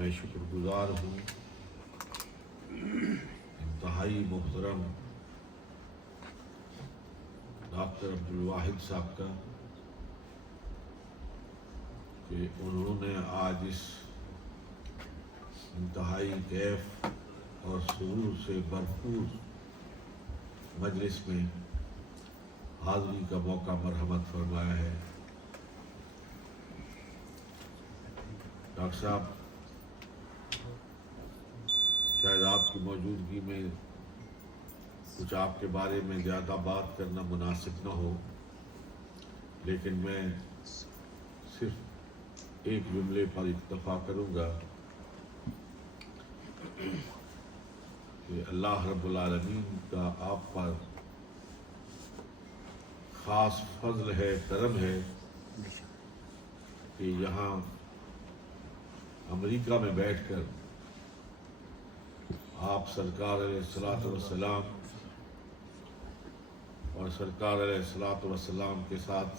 میں شکر گزار ہوں انتہائی محترم ڈاکٹر عبدالواحد صاحب کا کہ انہوں نے آج اس انتہائی کیف اور سرور سے بھرپور مجلس میں حاضری کا موقع مرحمت فرمایا ہے۔ ڈاکٹر صاحب، شاید آپ کی موجودگی میں کچھ آپ کے بارے میں زیادہ بات کرنا مناسب نہ ہو، لیکن میں صرف ایک جملے پر اکتفا کروں گا کہ اللہ رب العالمین کا آپ پر خاص فضل ہے، کرم ہے کہ یہاں امریکہ میں بیٹھ کر آپ سرکار علیہ الصلوۃ والسلام اور سرکار علیہ الصلوۃ والسلام کے ساتھ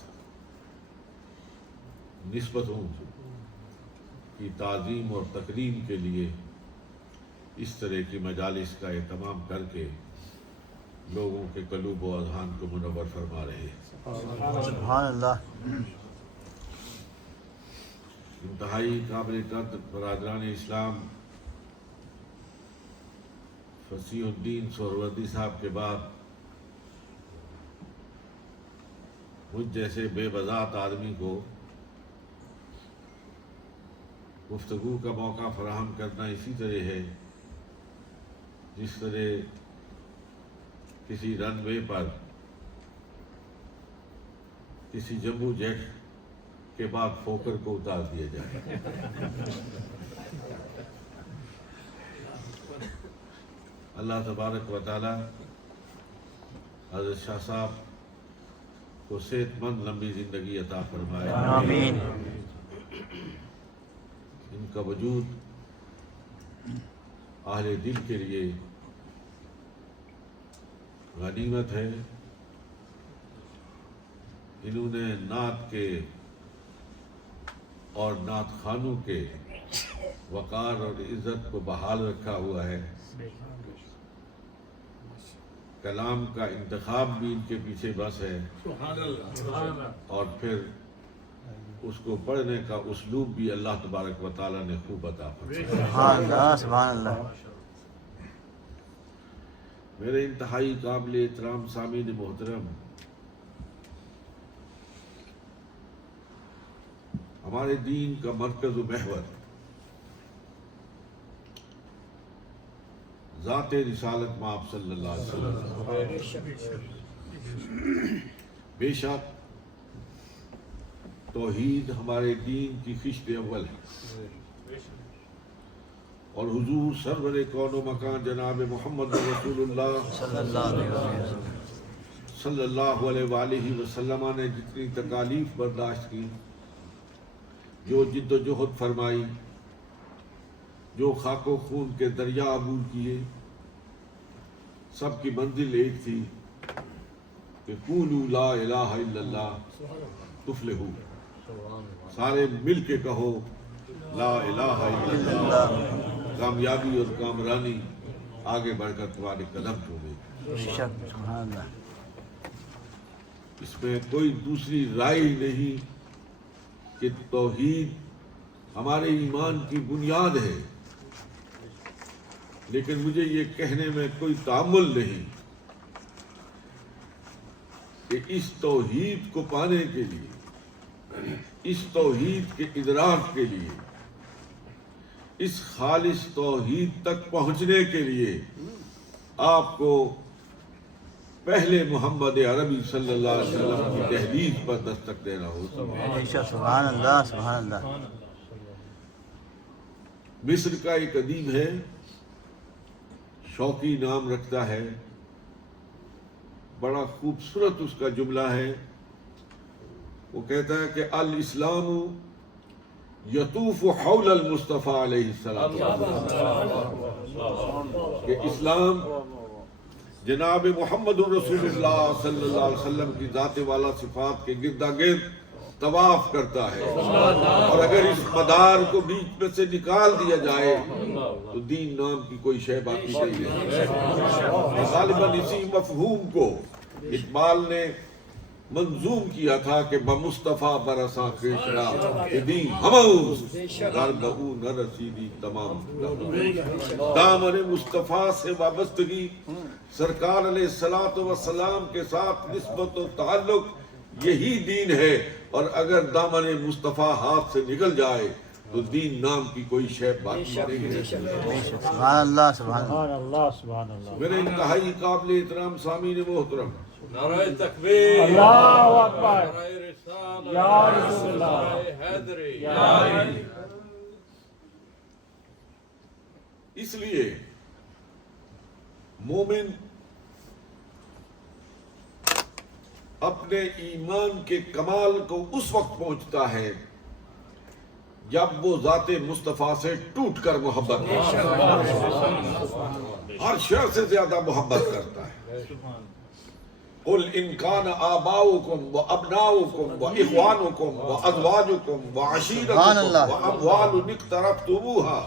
نسبتوں کی تعظیم اور تکریم کے لیے اس طرح کی مجالس کا اہتمام کر کے لوگوں کے قلوب و اذہان کو منور فرما رہے ہیں۔ سبحان اللہ۔ انتہائی قابل قدر برادران اسلام، فصیح الدین سہروردی صاحب کے بعد مجھ جیسے بے بذات آدمی کو گفتگو کا موقع فراہم کرنا اسی طرح ہے جس طرح کسی رن وے پر کسی جمبو جیٹ کے بعد فوکر کو اتار دیا جائے۔ اللہ تبارک و تعالی حضرت شاہ صاحب کو صحت مند لمبی زندگی عطا فرمائے، آمین۔ ان کا وجود اہل دل کے لیے غنیمت ہے۔ انہوں نے نعت کے اور نعت خوانوں کے وقار اور عزت کو بحال رکھا ہوا ہے۔ کلام کا انتخاب بھی ان کے پیچھے بس ہے، اور پھر اس کو پڑھنے کا اسلوب بھی اللہ تبارک و تعالیٰ نے خوب عطا فرمایا۔ سبحان اللہ، سبحان اللہ۔ میرے انتہائی قابل احترام سامعین محترم، ہمارے دین کا مرکز و محور ذات رسالت مآب صلی اللہ علیہ وسلم۔ بے شک توحید ہمارے دین کی خشت اول ہے، اور حضور سرور کون و مکان جناب محمد رسول اللہ صلی اللہ علیہ وسلم صلی اللہ علیہ وآلہ وسلم نے جتنی تکالیف برداشت کی، جو جد و جہد فرمائی، جو خاک و خون کے دریا عبور کیے، سب کی منزل ایک تھی کہ قولوا لا الہ الا اللہ تفلحوا، سارے مل کے کہو لا الہ الا اللہ، کامیابی اور کامرانی آگے بڑھ کر تمہارے قدم چھوڑے۔ بے شک، سبحان اللہ۔ اس میں کوئی دوسری رائے نہیں کہ توحید ہمارے ایمان کی بنیاد ہے، لیکن مجھے یہ کہنے میں کوئی تأمل نہیں کہ اس توحید کو پانے کے لیے، اس توحید کے ادراک کے لیے، اس خالص توحید تک پہنچنے کے لیے آپ کو پہلے محمد عربی صلی اللہ علیہ وسلم کی تحدید پر دستک دینا ہوتا۔ بے شک، سبحان اللہ، سبحان اللہ۔ مصر کا ایک ادیب ہے، شوقی نام رکھتا ہے، بڑا خوبصورت اس کا جملہ ہے۔ وہ کہتا ہے کہ الاسلام یطوف حول المصطفیٰ علیہ السلام، کہ اسلام جناب محمد رسول اللہ صلی اللہ علیہ وسلم کی ذات والا صفات کے گردا گرد طواف کرتا ہے، اور اگر اس مدار کو بیچ میں سے نکال دیا جائے تو دین نام کی کوئی شے باقی نہیں ہے۔ غالباً اسی مفہوم کو اقبال نے منظوم کیا تھا کہ بمصطفیٰ برساں کشرا کہ دین ہموں در بہو نہ رسیدی تمام۔ دامن مصطفیٰ سے وابستگی، سرکار علیہ السلام کے ساتھ نسبت و تعلق یہی دین ہے، اور اگر دامن مصطفیٰ ہاتھ سے نکل جائے تو دین نام کی کوئی شے باقی نہیں ہے۔ سبحان اللہ سبحان اللہ سبحان اللہ میرے انتہائی قابل احترام سامعین محترم، نعرہ تکبیر، اللہ اکبر، نعرہ رسالت، یا رسول اللہ، نعرہ حیدری، یا علی۔ اس لیے مومن اپنے ایمان کے کمال کو اس وقت پہنچتا ہے جب وہ ذات مصطفیٰ سے ٹوٹ کر محبت کرتا ہے، ہر شے سے زیادہ محبت کرتا ہے۔ قل ان کان آباؤکم و ابناؤکم و اخوانکم و ازواجکم و عشیرتکم و اموال اقترفتموها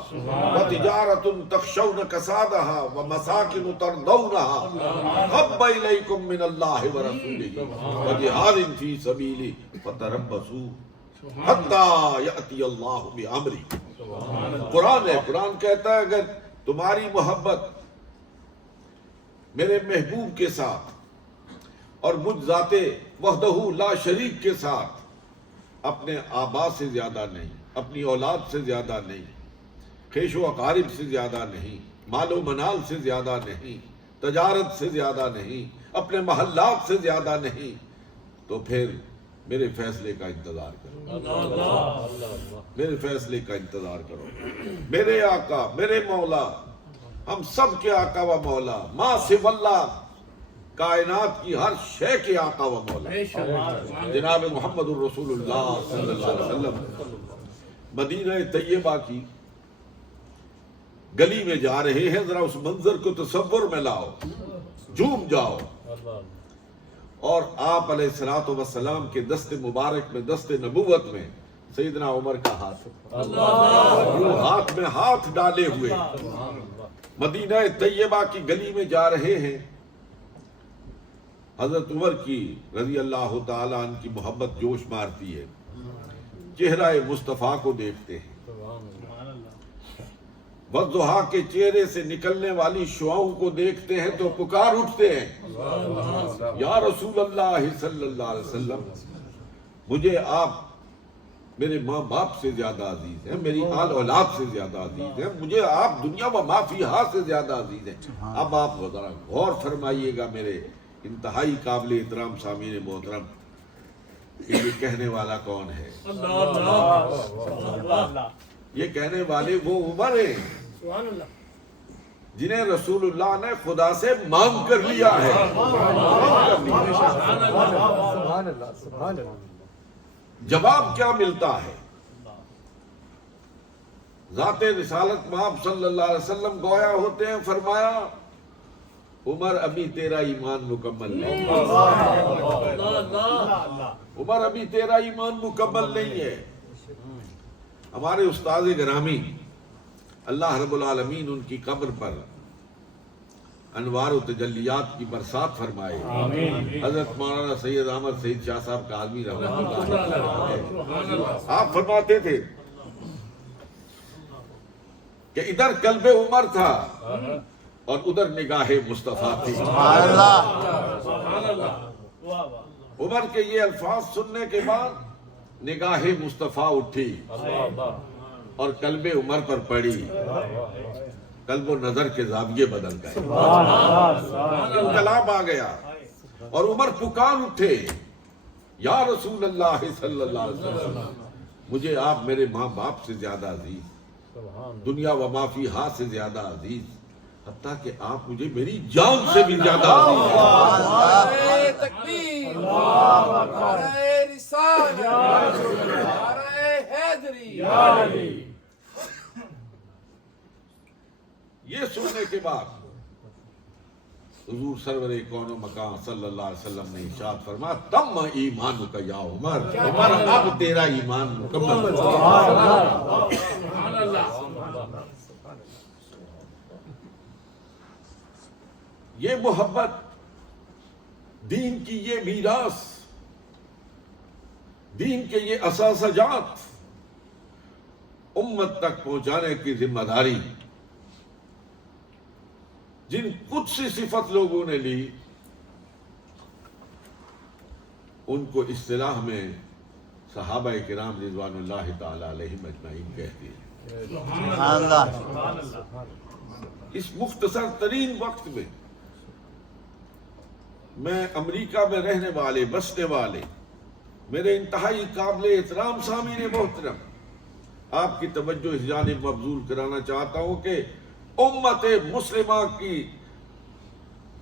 و تجارت تخشون کسادها و مساکن ترضونها حب الیکم من اللہ و رسولہ و جہاد فی سبیلہ فتربصوا حتی یأتی اللہ بامرہ۔ قرآن ہے، قرآن کہتا ہے اگر تمہاری محبت میرے محبوب کے ساتھ اور مجھ ذات وحدہ لا شریک کے ساتھ اپنے آبا سے زیادہ نہیں، اپنی اولاد سے زیادہ نہیں، خیش و اقارب سے زیادہ نہیں، مال و منال سے زیادہ نہیں، تجارت سے زیادہ نہیں، اپنے محلات سے زیادہ نہیں، تو پھر میرے فیصلے کا انتظار کرو، میرے فیصلے کا انتظار کرو۔ میرے آقا، میرے مولا، ہم سب کے آقا و مولا، ما سوی اللہ، کائنات کی ہر شے کے آقا و مولا جناب محمد الرسول اللہ صلی اللہ علیہ وسلم مدینہ طیبہ کی گلی میں جا رہے ہیں، ذرا اس منظر کو تصور میں لاؤ، جھوم جاؤ، اور آپ علیہ الصلوۃ والسلام کے دست مبارک میں، دست نبوت میں سیدنا عمر کا ہاتھ، وہ ہاتھ میں ہاتھ ڈالے ہوئے مدینہ طیبہ کی گلی میں جا رہے ہیں۔ حضرت عمر کی رضی اللہ تعالیٰ عنہ کی محبت جوش مارتی ہے، چہرہ مصطفیٰ کو دیکھتے ہیں، والضحیٰ کے چہرے سے نکلنے والی شعاؤں کو دیکھتے ہیں تو پکار اٹھتے ہیں، یا رسول اللہ صلی اللہ علیہ وسلم، مجھے آپ میرے ماں باپ سے زیادہ عزیز ہیں، میری آل اولاد سے زیادہ عزیز ہیں، مجھے آپ دنیا و ما فیہا سے زیادہ عزیز ہیں۔ اب آپ ذرا غور فرمائیے گا میرے انتہائی قابل احترام سامعین محترم کہ یہ کہنے والا کون ہے؟ یہ کہنے والے وہ عمر ہیں جنہیں رسول اللہ نے خدا سے مانگ کر لیا ہے۔ جواب کیا ملتا ہے؟ ذات رسالت مآب صلی اللہ علیہ وسلم گویا ہوتے ہیں، فرمایا عمر ابھی تیرا ایمان مکمل نہیں، عمر ابھی تیرا ایمان مکمل نہیں ہے۔ ہمارے استاد گرامی اللہ رب العالمین ان کی قبر پر انوار و تجلیات کی برسات فرمائے۔ حضرت مولانا سید احمد سعید شاہ صاحب کاظمی رحمۃ اللہ علیہ، آپ فرماتے تھے کہ ادھر قلب عمر تھا اور ادھر نگاہ مصطفیٰ تھی۔ سبحان اللہ عمر کے یہ الفاظ سننے کے بعد نگاہ مصطفیٰ اٹھی اور قلب عمر پر پڑی، قلب و نظر کے زاویے بدل گئے، انقلاب آ گیا، اور عمر پکار اٹھے، یا رسول اللہ صلی اللہ علیہ وسلم، مجھے آپ میرے ماں باپ سے زیادہ عزیز، دنیا و ما فیہا سے زیادہ عزیز، حتیٰ کہ آپ مجھے میری جان سے بھی زیادہ عزیز ہیں۔ نعرہ تکبیر، نعرہ رسالت، نعرہ حیدری۔ یہ سننے کے بعد حضور سرور کون و مکان صلی اللہ علیہ وسلم نے ارشاد فرمایا تم ایمان کا یا عمر، عمر اب تیرا ایمان مکمل ہو گیا۔ یہ محبت، دین کی یہ میراث، دین کے یہ اثاثجات امت تک پہنچانے کی ذمہ داری جن قدسی صفت لوگوں نے لی ان کو اصطلاح میں صحابہ کرام رضوان اللہ تعالی علیہم اجمعین کہتے ہیں۔ سبحان اللہ۔ اس مختصر ترین وقت میں میں امریکہ میں رہنے والے، بسنے والے میرے انتہائی قابل احترام سامعین محترم، آپ کی توجہ اس جانب مبذول کرانا چاہتا ہوں کہ امت مسلمہ کی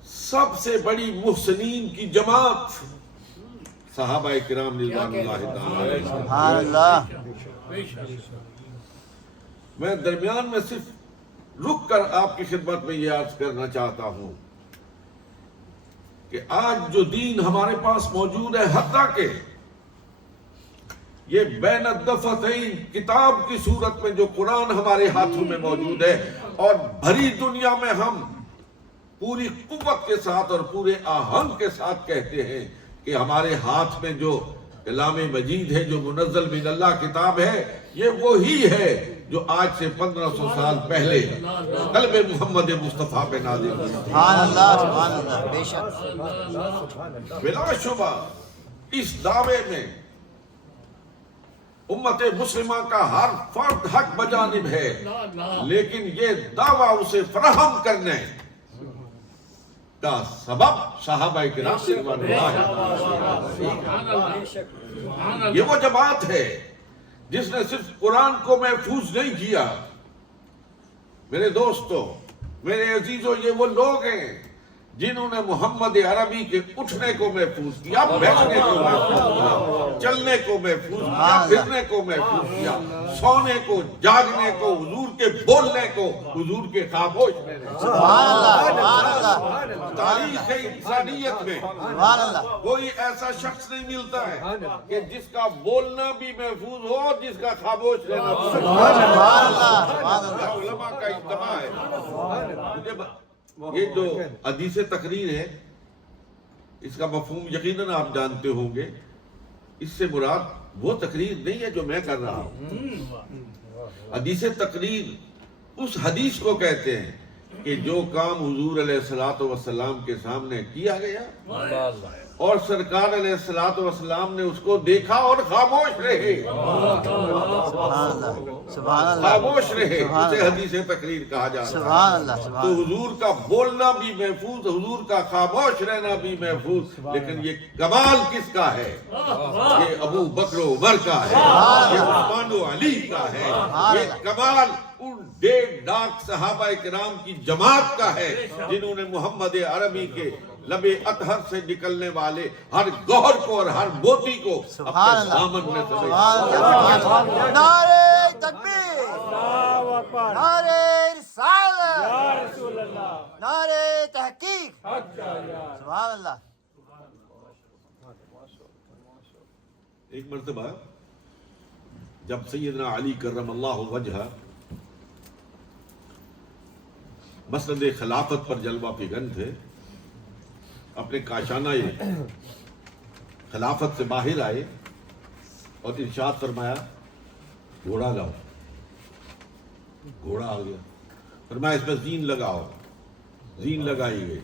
سب سے بڑی محسنین کی جماعت صحابہ کرام رضوان اللہ تعالی علیہم۔ سبحان اللہ۔ میں درمیان میں صرف رک کر آپ کی خدمت میں یہ عرض کرنا چاہتا ہوں کہ آج جو دین ہمارے پاس موجود ہے، حتیٰ کہ یہ بین الدفتین کتاب کی صورت میں جو قرآن ہمارے ہاتھوں میں موجود ہے، اور بھری دنیا میں ہم پوری قوت کے ساتھ اور پورے آہنگ کے ساتھ کہتے ہیں کہ ہمارے ہاتھ میں جو کلام مجید ہے، جو منزل من اللہ کتاب ہے، یہ وہی ہے جو آج سے 1500 سال پہلے قلب محمد مصطفیٰ پہ نازل ہوئی۔ سبحان اللہ، سبحان اللہ، بے شک۔ بلا شبہ اس دعوے میں امت مسلمہ کا ہر فرد حق بجانب ہے، لیکن یہ دعویٰ اسے فراہم کرنے کا سبب صحابہ کرام رضوان اللہ۔ یہ وہ جماعت ہے جس نے صرف قرآن کو محفوظ نہیں کیا، میرے دوستو، میرے عزیزو، یہ وہ لوگ ہیں جنہوں نے محمد عربی کے اٹھنے کو محفوظ کیا، بیٹھنے کو محفوظ کیا، چلنے کو محفوظ کیا، پھرنے کو محفوظ کیا، سونے کو، جاگنے کو، حضور کے بولنے کو، حضور کے خاموش رہنے کو۔ سبحان اللہ، سبحان اللہ، تاریخ انسانیت میں سبحان اللہ۔ کوئی ایسا شخص نہیں ملتا ہے کہ جس کا بولنا بھی محفوظ ہو اور جس کا خاموش رہنا بھی۔ سبحان اللہ، سبحان اللہ۔ علماء کا اجتماع ہے۔ یہ جو حدیث تقریر ہے، اس کا مفہوم یقیناً آپ جانتے ہوں گے۔ اس سے مراد وہ تقریر نہیں ہے جو میں کر رہا ہوں۔ حدیث تقریر اس حدیث کو کہتے ہیں کہ جو کام حضور علیہ السلام کے سامنے کیا گیا اور سرکار علیہ السلام نے اس کو دیکھا اور خاموش رہے، سبحان اللہ، سبحان اللہ، خاموش رہے، اسے حدیث تقریر کہا جاتا ہے۔ سبحان اللہ، تو سبحان اللہ۔ حضور کا بولنا بھی محفوظ، حضور کا خاموش رہنا بھی محفوظ، لیکن یہ کمال کس کا ہے؟ یہ ابو بکر و عمر کا ہے، یہ عثمان و علی کا ہے، یہ کمال ان 1.5 صحابہ کرام کی جماعت کا ہے جنہوں نے محمد عربی کے لب اطہر سے نکلنے والے ہر گوہر کو اور ہر موتی کو سبحان اپنے اللہ، دامن میں سبحان سمیٹ۔ اللہ، سبحان اللہ۔ نعرہ تکبیر، اللہ اکبر، نعرہ رسالت، یا رسول اللہ، نعرہ تحقیق، حق یا سبحان اللہ۔ ایک مرتبہ جب سیدنا علی کرم اللہ وجہہ مسند خلافت پر جلوہ فکن تھے، اپنے کاشانہ خلافت سے باہر آئے اور ارشاد فرمایا گھوڑا لاؤ۔ گھوڑا آ گیا، فرمایا اس میں زین لگاؤ، زین لگائی گئی،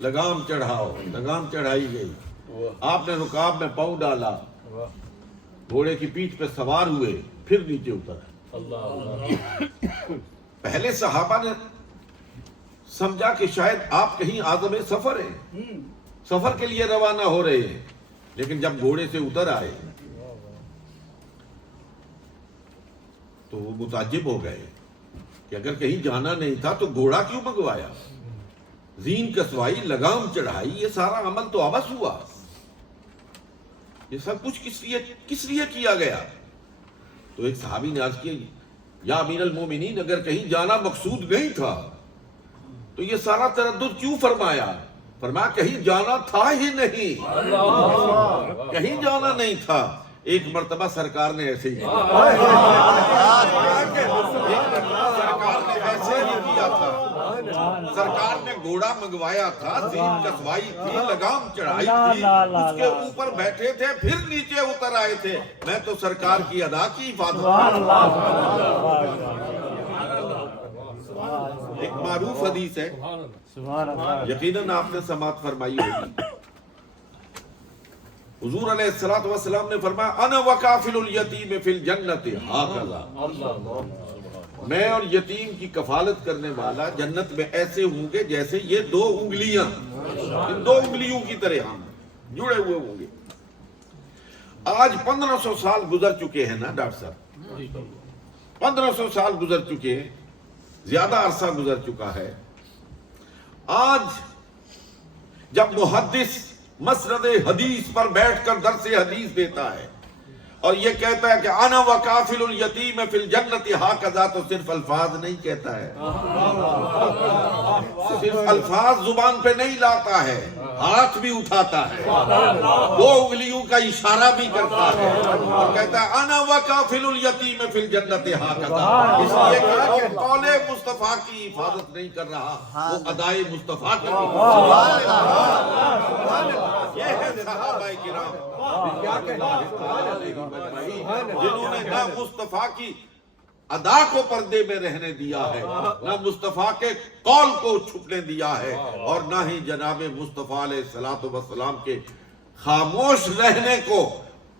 لگام چڑھاؤ، لگام چڑھائی گئی، آپ نے رکاب میں پاؤں ڈالا، گھوڑے کی پیٹھ پہ سوار ہوئے، پھر نیچے اتر۔ پہلے صحابہ نے سمجھا کہ شاید آپ کہیں عازم سفر ہیں، سفر کے لیے روانہ ہو رہے ہیں، لیکن جب گھوڑے سے اتر آئے تو وہ متعجب ہو گئے کہ اگر کہیں جانا نہیں تھا تو گھوڑا کیوں منگوایا، زین کسوائی، لگام چڑھائی، یہ سارا عمل تو عبث ہوا، یہ سب کچھ کس لیے کیا گیا؟ تو ایک صحابی نے عرض کیا یا امیر المومنین، اگر کہیں جانا مقصود نہیں تھا تو یہ سارا تردد کیوں فرمایا؟ فرمایا کہیں جانا تھا ہی نہیں، کہیں جانا نہیں تھا۔ ایک مرتبہ سرکار نے ایسے ہی کیا، سرکار نے ایسے ہی کیا تھا۔ سرکار نے گھوڑا منگوایا تھا، زین کسوائی تھی، لگام چڑھائی تھی، اس کے اوپر بیٹھے تھے، پھر نیچے اتر آئے تھے۔ میں تو سرکار کی ادا کی حفاظت۔ ایک معروف حدیث ہے، یقیناً آپ نے سماعت فرمائی ہوگی۔ حضور علیہ السلام نے فرمایا انا وکافل الیتیم فی الجنت ہاکذا، میں اور یتیم کی کفالت کرنے والا جنت میں ایسے ہوں گے جیسے یہ دو انگلیاں، ان دو انگلیوں کی طرح ہم جڑے ہوئے ہوں گے۔ آج 1500 سال گزر چکے ہیں نا ڈاکٹر صاحب، 1500 سال گزر چکے ہیں، زیادہ عرصہ گزر چکا ہے۔ آج جب محدث مسند حدیث پر بیٹھ کر درس حدیث دیتا ہے اور یہ کہتا ہے کہ انا وکافل الیتیم فی الجنت ہاکذا، تو صرف الفاظ نہیں کہتا ہے، صرف الفاظ زبان پہ نہیں لاتا ہے، ہاتھ بھی اٹھاتا ہے، دو انگلیوں کا اشارہ بھی کرتا ہے اور کہتا ہے انا وکافل الیتیم فی الجنت ہاکذا، اس لیے کہ وہ قول مصطفیٰ کی حفاظت نہیں کر رہا، وہ ادائے مصطفیٰ کی یہ ہے صحابہ کرام جنہوں نے نہ مصطفیٰ کی ادا کو پردے میں رہنے دیا ہے، نہ مصطفیٰ کے قول کو چھپنے دیا ہے، اور نہ ہی جناب مصطفیٰ علیہ السلام کے خاموش رہنے کو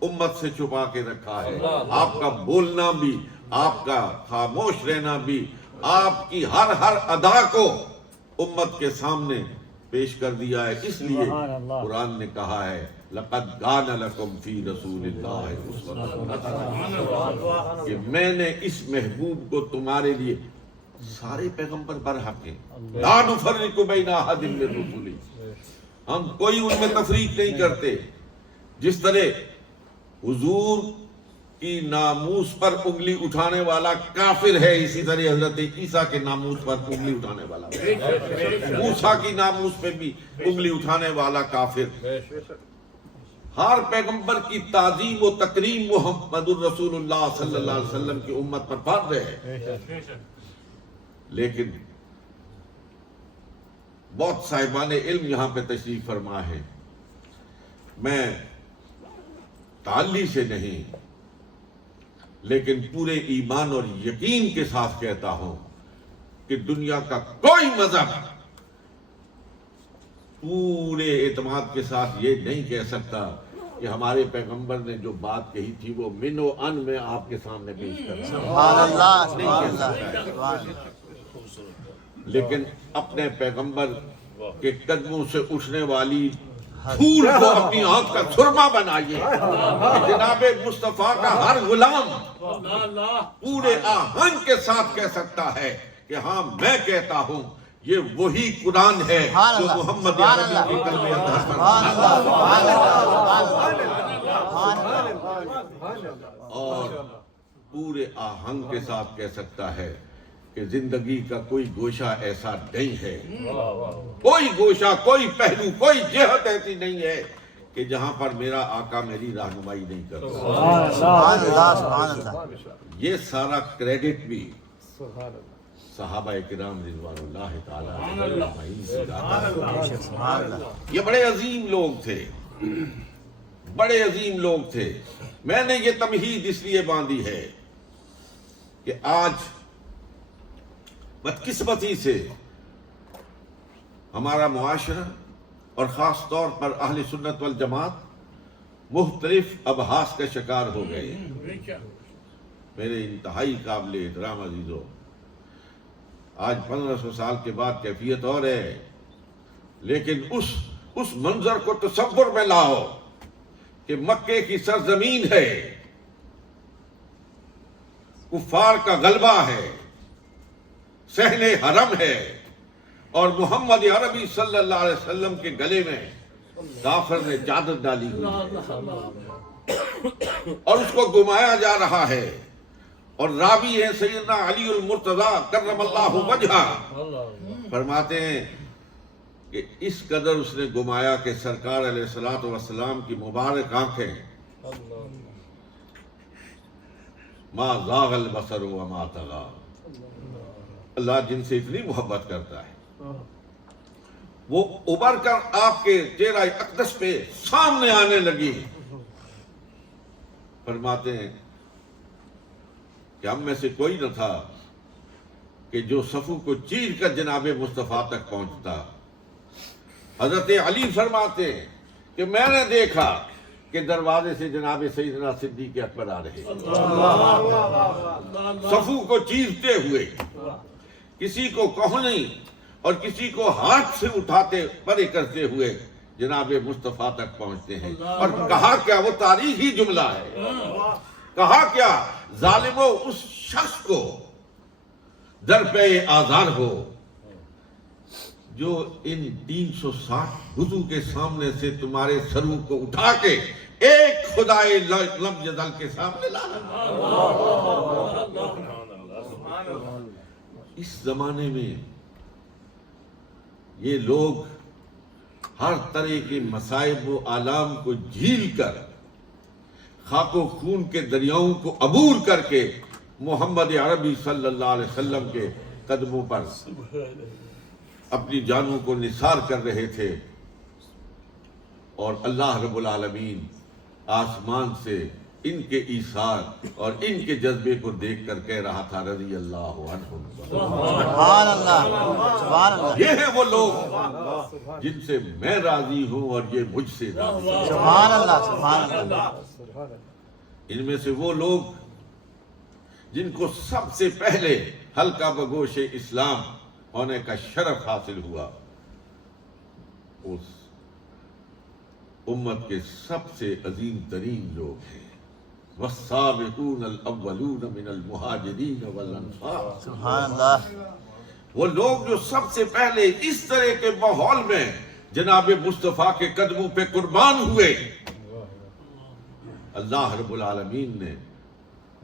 امت سے چھپا کے رکھا ہے۔ آپ کا بولنا بھی، آپ کا خاموش رہنا بھی، آپ کی ہر ادا کو امت کے سامنے پیش کر دیا ہے۔ اس لیے قرآن نے کہا ہے لَقَدْ كَانَ لَكُمْ فِي رَسُولِ اللَّهِ أُسْوَةٌ حَسَنَةٌ، کہ میں نے اس محبوب کو تمہارے لیے، سارے پیغمبر برحق ہیں، لَا نُفَرِّقُ بَيْنَ أَحَدٍ مِّن رُّسُلِهِ، ہم کوئی ان میں تفریق نہیں کرتے۔ جس طرح حضور کی ناموس پر انگلی اٹھانے والا کافر ہے، اسی طرح حضرت عیسیٰ کے ناموس پر انگلی اٹھانے والا، موسیٰ کی ناموس پہ بھی انگلی اٹھانے والا کافر۔ ہر پیغمبر کی تعظیم و تکریم محمد الرسول اللہ صلی اللہ علیہ وسلم کی امت پر فرض ہے، لیکن بہت صاحبان علم یہاں پہ تشریف فرما ہے، میں تعلی سے نہیں لیکن پورے ایمان اور یقین کے ساتھ کہتا ہوں کہ دنیا کا کوئی مذہب پورے اعتماد کے ساتھ یہ نہیں کہہ سکتا کہ ہمارے پیغمبر نے جو بات کہی تھی وہ من و ان میں آپ کے سامنے پیش کر رہا سبحان اللہ، نہیں کہہ سکتا ہے۔ لیکن اپنے پیغمبر کے قدموں سے اٹھنے والی پھول کو اپنی آنکھ کا سرما بنائیے، جناب مصطفیٰ کا ہر غلام پورے آہنگ کے ساتھ کہہ سکتا ہے کہ ہاں میں کہتا ہوں یہ وہی قرآن ہے جو محمد عربی کے قلب اطہر پر اور پورے آہنگ کے ساتھ کہہ سکتا ہے کہ زندگی کا کوئی گوشہ ایسا نہیں ہے، کوئی گوشہ، کوئی پہلو، کوئی جہت ایسی نہیں ہے کہ جہاں پر میرا آقا میری رہنمائی نہیں کرتا۔ سبحان اللہ، سبحان اللہ۔ یہ سارا کریڈٹ بھی صحابہ کرام رضوان اللہ تعالیٰ اجمعین سے جاتا ہے۔ یہ بڑے عظیم لوگ تھے، بڑے عظیم لوگ تھے۔ میں نے یہ تمہید اس لیے باندھی ہے کہ آج بدقسمتی سے ہمارا معاشرہ اور خاص طور پر اہل سنت والجماعت مختلف ابحاث کا شکار ہو گئے۔ میرے انتہائی قابل احترام عزیزوں، آج 1500 سال کے بعد کیفیت اور ہے، لیکن اس منظر کو تصور میں لاؤ کہ مکے کی سرزمین ہے، کفار کا غلبہ ہے، صحن حرم ہے، اور محمد عربی صلی اللہ علیہ وسلم کے گلے میں کافر نے چادر ڈالی ہوئی ہے اور اس کو گمایا جا رہا ہے، اور راوی ہے سیدنا علی المرتضیٰ کرم اللہ وجہہ، فرماتے ہیں کہ اس قدر اس نے گمایا کہ سرکار علیہ الصلوۃ والسلام کی مبارک آنکھیں ما زاغ البصر وما طغى، اللہ جن سے اتنی محبت کرتا ہے وہ ابھر کر آپ کے چہرہ اقدس پہ سامنے آنے لگی۔ فرماتے ہیں کہ ہم میں سے کوئی نہ تھا کہ جو صفوں کو چیر کر جناب مصطفیٰ تک پہنچتا۔ حضرت علی فرماتے ہیں کہ میں نے دیکھا کہ دروازے سے جناب سیدنا صدیق اکبر آ رہے صفوں کو چیرتے ہوئے، کسی کو کہنی اور کسی کو ہاتھ سے اٹھاتے پرے کرتے ہوئے جناب مصطفیٰ تک پہنچتے ہیں۔ اور کہا کیا، وہ تاریخی جملہ ہے، کہا کیا، ظالمو اس شخص کو در پہ آزار ہو جو ان 360 بتوں کے سامنے سے تمہارے سروں کو اٹھا کے ایک خدائے لم یزل کے سامنے لانا۔ اس زمانے میں یہ لوگ ہر طرح کے مصائب و آلام کو جھیل کر، خاک و خون کے دریاؤں کو عبور کر کے محمد عربی صلی اللہ علیہ وسلم کے قدموں پر اپنی جانوں کو نثار کر رہے تھے، اور اللہ رب العالمین آسمان سے ان کے ایثار اور ان کے جذبے کو دیکھ کر کہہ رہا تھا رضی اللہ عنہم۔ سبحان اللہ، سبحان اللہ، یہ ہیں وہ لوگ جن سے میں راضی ہوں اور یہ مجھ سے راضی ہیں۔ سبحان اللہ، سبحان اللہ۔ ان میں سے وہ لوگ جن کو سب سے پہلے حلقہ بگوش اسلام ہونے کا شرف حاصل ہوا، اس امت کے سب سے عظیم ترین لوگ ہیں والسابقون الاولون من المہاجرین والانصار۔ سبحان اللہ، وہ لوگ جو سب سے پہلے اس طرح کے ماحول میں جناب مصطفیٰ کے قدموں پہ قربان ہوئے، اللہ رب العالمین نے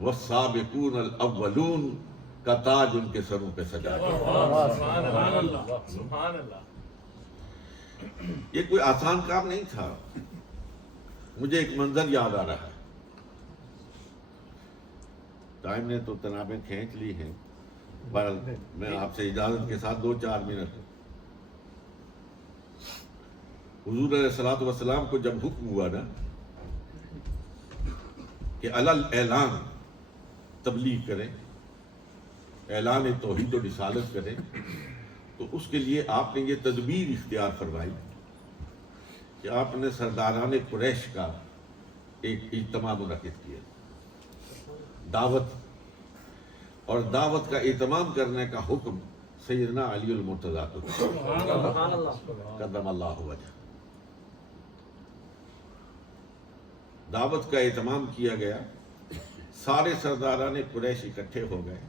والسابقون الاولون کا تاج ان کے سروں پہ سجا دیا۔ سبحان اللہ۔ یہ کوئی آسان کام نہیں تھا۔ مجھے ایک منظر یاد آ رہا ہے، ٹائم نے تو تنابیں کھینچ لی ہیں، پر میں آپ سے اجازت کے ساتھ 2-4 منٹ۔ حضور علیہ الصلوۃ والسلام کو جب حکم ہوا نا کہ علل اعلان تبلیغ کریں، اعلان توحید و رسالت کریں، تو اس کے لیے آپ نے یہ تدبیر اختیار فرمائی کہ آپ نے سرداران قریش کا ایک اجتماع منعقد کیا، دعوت، اور دعوت کا اہتمام کرنے کا حکم سیدنا علی المرتضیٰ کو قدم اللہ وجہ۔ دعوت کا اہتمام کیا گیا، سارے سرداران قریش اکٹھے ہو گئے۔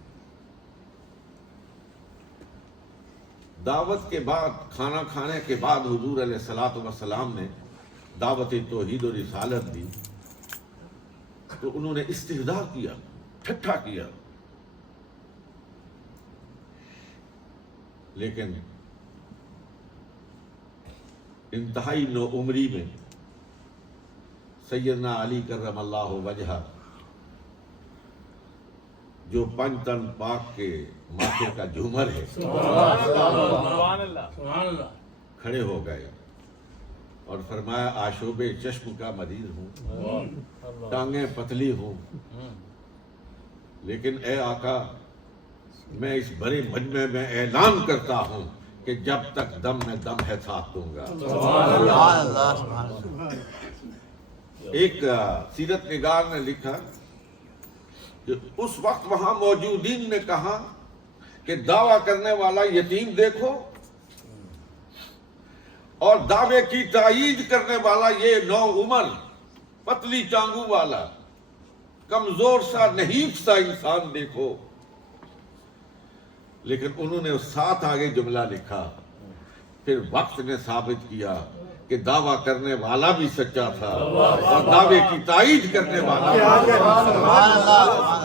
دعوت کے بعد، کھانا کھانے کے بعد حضور علیہ الصلوۃ والسلام نے دعوت توحید و رسالت دی، تو انہوں نے استہزاء کیا، ٹھٹھا کیا، لیکن انتہائی نو عمری میں سیدنا علی کرم اللہ وجہہ، جو 5 ٹن پاک کے ماتھے کا جھومر ہے، کھڑے ہو گئے اور فرمایا آشوب چشم کا مریض ہوں، ٹانگیں پتلی ہوں، لیکن اے آقا میں اس بڑے مجمع میں اعلان کرتا ہوں کہ جب تک دم میں دم ہے ساتھ دوں گا۔ سبحان اللہ، سبحان اللہ۔ ایک سیرت نگار نے لکھا کہ اس وقت وہاں موجودین نے کہا کہ دعویٰ کرنے والا یتیم دیکھو، اور دعوے کی تائید کرنے والا یہ نو عمر پتلی ٹانگوں والا کمزور سا نحیف سا انسان دیکھو۔ لیکن انہوں نے اس ساتھ آگے جملہ لکھا، پھر وقت نے ثابت کیا کہ دعویٰ کرنے والا بھی سچا تھا اور دعوے کی تائید کرنے والا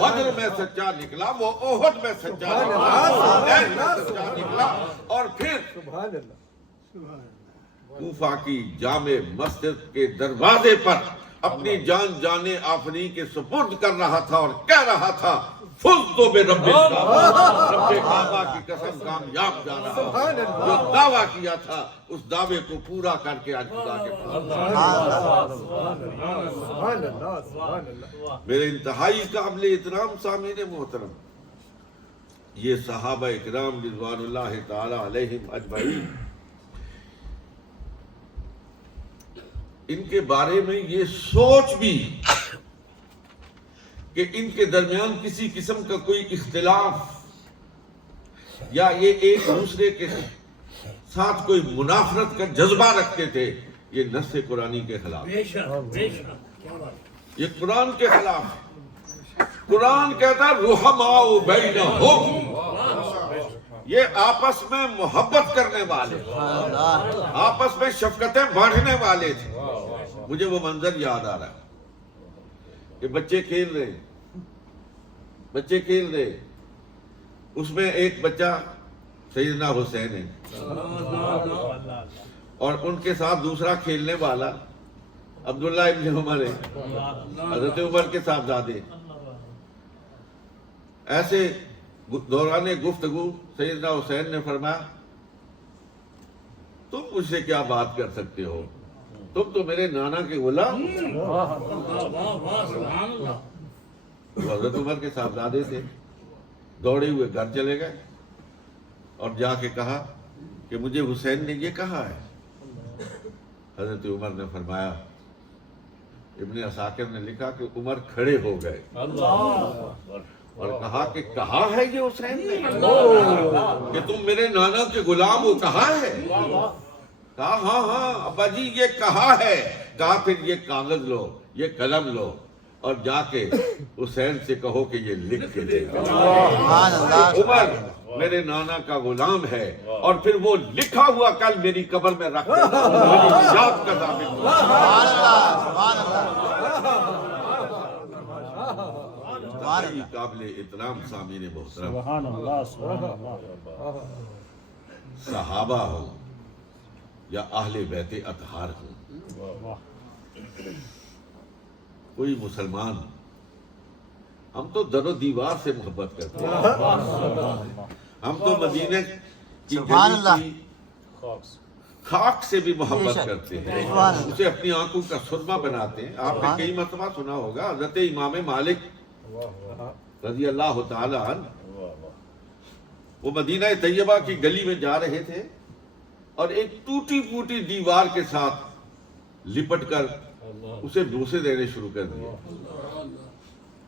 بدر میں سچا نکلا، وہ احد میں سچا نکلا، حنین میں سچا نکلا، اور پھر کوفہ کی جامع مسجد کے دروازے پر اپنی جان جانے آفرین کے سپرد کر رہا تھا اور کہہ رہا تھا فزتو برب الکعبہ، رب کعبہ کی قسم کامیاب جا رہا ہوں۔ جو دعویٰ کیا تھا اس دعوے کو پورا کر کے آج خدا کے پاس میرے انتہائی قابل احترام سامعین محترم، یہ صحابہ اکرام رضوان اللہ تعالی علیہم اجمعین، ان کے بارے میں یہ سوچ بھی کہ ان کے درمیان کسی قسم کا کوئی اختلاف یا یہ ایک دوسرے کے ساتھ کوئی منافرت کا جذبہ رکھتے تھے، یہ نص قرآنی کے خلاف، یہ قرآن کے خلاف ہے۔ قرآن کہتا ہے رحماء بینہم، یہ آپس میں محبت کرنے والے، آپس میں شفقتیں بانٹنے والے تھے۔ مجھے وہ منظر یاد آ رہا ہے کہ بچے کھیل رہے، اس میں ایک بچہ سیدنا حسین ہے اور ان کے ساتھ دوسرا کھیلنے والا عبداللہ ابن عمر ہے، حضرت عمر کے صاحبزادے۔ ایسے دوران گفتگو سیدنا حسین نے فرمایا تم مجھ سے کیا بات کر سکتے ہو، تم تو میرے نانا کے غلام ہو۔ وہ حضرت عمر کے صاحبزادے تھے، دوڑے ہوئے گھر چلے گئے اور جا کے کہا کہ مجھے حسین نے یہ کہا ہے۔ حضرت عمر نے فرمایا، ابن عساکر نے لکھا کہ عمر کھڑے ہو گئے اور کہا کہ کہا ہے یہ حسین نے کہ تم میرے نانا کے غلام ہو، کہا ہے؟ کہا ہاں ہاں ابا جی یہ کہا ہے۔ کہا پھر یہ کاغذ لو، یہ قلم لو اور جا کے حسین سے کہو کہ یہ لکھ کے دے گا۔ عمر میرے نانا کا غلام ہے اور پھر وہ لکھا ہوا کل میری قبر میں رکھ دینا، میری یاد کا ضامن ہو۔ قابل احترام سامعین محترم، صحابہ ہو یا اہل بیت اطہار ہو، کوئی مسلمان، ہم تو در و دیوار سے محبت کرتے ہیں، ہم تو مدینہ کی گلی کی خاک سے بھی محبت کرتے ہیں، اسے اپنی آنکھوں کا سرما بناتے ہیں۔ آپ نے کئی مرتبہ سنا ہوگا حضرت امام مالک رضی اللہ تعالی عنہ، وہ مدینہ طیبہ کی گلی میں جا رہے تھے اور ایک ٹوٹی پھوٹی دیوار کے ساتھ لپٹ کر اسے بوسے دینے شروع کر دیا،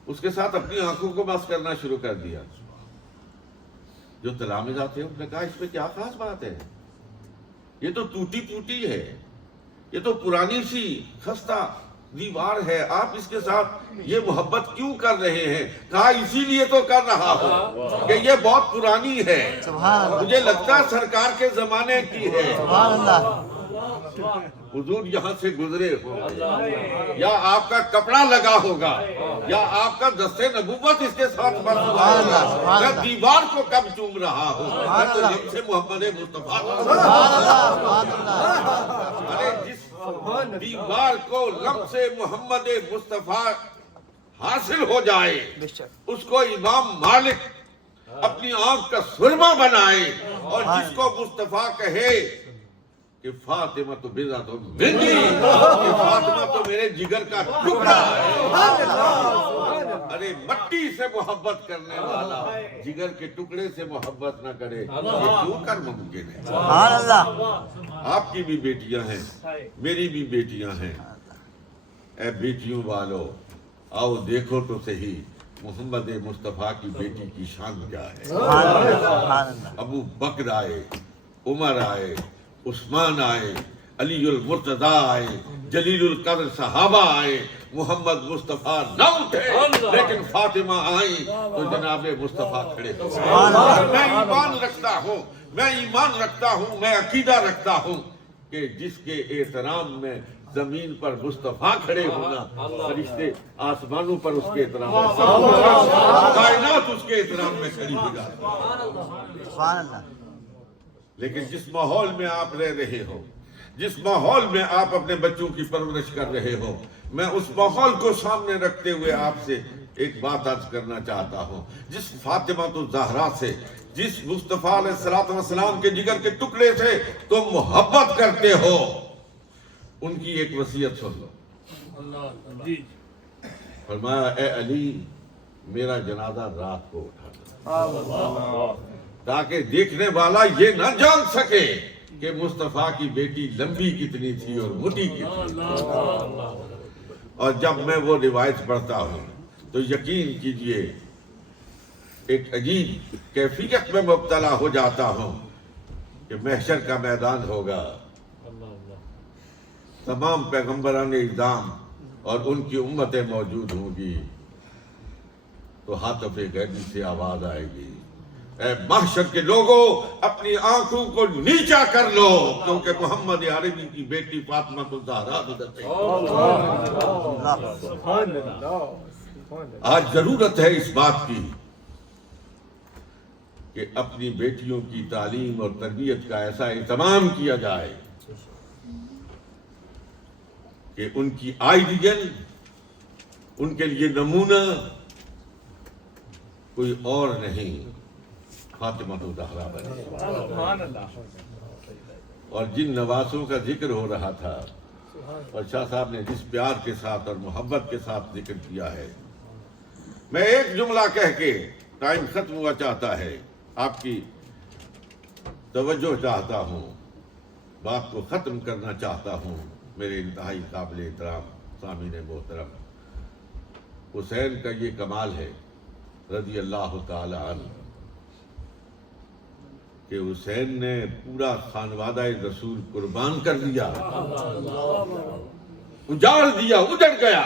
اس کے ساتھ اپنی آنکھوں کو بس کرنا شروع کر دیا۔ جو تلامذہ تھے انہوں نے کہا اس میں کیا خاص بات ہے، یہ تو ٹوٹی پھوٹی ہے، یہ تو پرانی سی خستہ دیوار ہے، آپ اس کے ساتھ یہ محبت کیوں کر رہے ہیں؟ کہا اسی لیے تو کر رہا ہوں کہ یہ بہت پرانی ہے، مجھے لگتا ہے سرکار کے زمانے کی ہے، حضور یہاں سے گزرے ہو، یا آپ کا کپڑا لگا ہوگا یا آپ کا دست نبوت اس کے ساتھ بس ہوا ہوگا، میں دیوار کو کب چوم رہا ہوں، میں تو لمس محمد مصطفیٰ، ارے جس دیوار کو لمس محمد مصطفیٰ حاصل ہو جائے اس کو امام مالک اپنی آنکھ کا سرما بنائے، اور جس کو مصطفیٰ کہے کہ فاطمہ تو بضعۃ منی، کہ فاطمہ تو میرے جگر کا ٹکڑا ہے۔ ارے مٹی سے محبت کرنے والا جگر کے ٹکڑے سے محبت نہ کرے، یہ کیوں کر ممکن ہے؟ سبحان اللہ۔ آپ کی بھی بیٹیاں ہیں، میری بھی بیٹیاں ہیں، اے بیٹیوں والو آؤ دیکھو تو صحیح محمد مصطفیٰ کی بیٹی کی شان کیا ہے۔ ابو بکر آئے، عمر آئے، عثمان آئے، علی المرتضیٰ آئے، جلیل القدر صحابہ آئے، محمد مصطفیٰ نہ اٹھے لیکن فاطمہ آئیں تو جناب مصطفیٰ کھڑے ہوئے۔ میں ایمان رکھتا ہوں، میں عقیدہ رکھتا ہوں کہ جس کے احترام میں زمین پر مصطفیٰ کھڑے ہونا، فرشتے آسمانوں پر اس کے احترام میں، کائنات اس کے احترام میں کھڑی ہو جاتی۔ لیکن جس ماحول میں آپ رہ رہے ہو، جس ماحول میں آپ اپنے بچوں کی پرورش کر رہے ہو، میں اس ماحول کو سامنے رکھتے ہوئے آپ سے ایک بات عرض کرنا چاہتا ہوں۔ جس فاطمہ الزہرا سے، جس مصطفیٰ علیہ الصلوۃ والسلام کے جگر کے ٹکڑے سے تم محبت کرتے ہو، ان کی ایک وصیت سن لو۔ فرمایا اے علی میرا جنازہ رات کو اٹھانا، تاکہ دیکھنے والا یہ نہ جان سکے کہ مصطفیٰ کی بیٹی لمبی کتنی تھی اور موٹی کتنی تھی۔ اور جب میں وہ روایت پڑھتا ہوں تو یقین کیجئے ایک عجیب کیفیت میں مبتلا ہو جاتا ہوں کہ محشر کا میدان ہوگا، تمام پیغمبران اعظام اور ان کی امتیں موجود ہوں گی، تو حاطف غیبی سے آواز آئے گی، اے محشر کے لوگوں اپنی آنکھوں کو نیچا کر لو، کیونکہ محمد عربی کی بیٹی فاطمہ الزہرا گزر گئی۔ آج ضرورت ہے اس بات کی کہ اپنی بیٹیوں کی تعلیم اور تربیت کا ایسا اہتمام کیا جائے کہ ان کی آئیڈیل، ان کے لیے نمونہ کوئی اور نہیں، فاطمہ الزہرا بنے۔ اور جن نواسوں کا ذکر ہو رہا تھا اور شاہ صاحب نے جس پیار کے ساتھ اور محبت کے ساتھ ذکر کیا ہے، میں ایک جملہ کہہ کے ٹائم ختم ہوا چاہتا ہے، آپ کی توجہ چاہتا ہوں، بات کو ختم کرنا چاہتا ہوں۔ میرے انتہائی قابل احترام سامعین محترم، حسین کا یہ کمال ہے رضی اللہ تعالی عنہ کہ حسین نے پورا خانوادہ رسول قربان کر دیا، اجاڑ دیا، اجڑ گیا،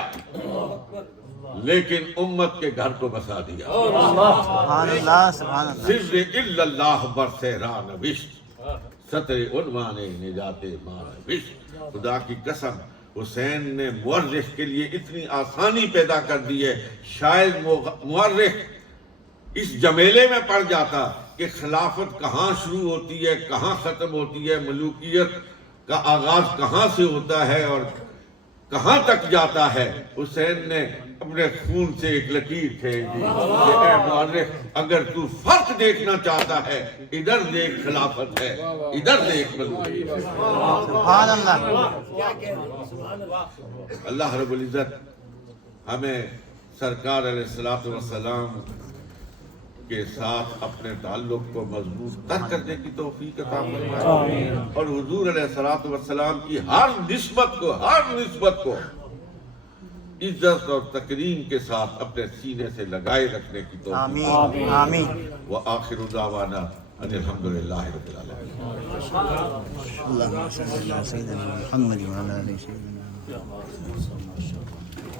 لیکن امت کے گھر کو بسا دیا۔ سبحان اللہ سبحان اللہ۔ سر الا اللہ برسیرا نوشت، سطر عنوان نجات ماں نوشت۔ خدا کی قسم حسین نے مورخ کے لیے اتنی آسانی پیدا کر دی ہے، شاید مورخ اس جمیلے میں پڑ جاتا کہ خلافت کہاں شروع ہوتی ہے، کہاں ختم ہوتی ہے، ملوکیت کا آغاز کہاں سے ہوتا ہے اور کہاں تک جاتا ہے۔ حسین نے اپنے خون سے ایک لکیر کھینچ دی کہ اے مورخ، اگر تو فرق دیکھنا چاہتا ہے ادھر دیکھ خلافت ہے، ادھر دیکھ ملوکیت ہے۔ سبحان اللہ۔ اللہ رب العزت ہمیں سرکار علیہ الصلوۃ والسلام کے ساتھ اپنے تعلق کو مضبوط تر کرنے کی توفیق عطا فرمائے، اور حضور علیہ الصلوۃ والسلام کی ہر نسبت کو عزت اور تکریم کے ساتھ اپنے سینے سے لگائے رکھنے کی توفیق۔ آمین آمین۔ وآخر دعوانا ان الحمدللہ رب العالمین۔ اللهم صل على سيدنا محمد وعلى آل سيدنا محمد۔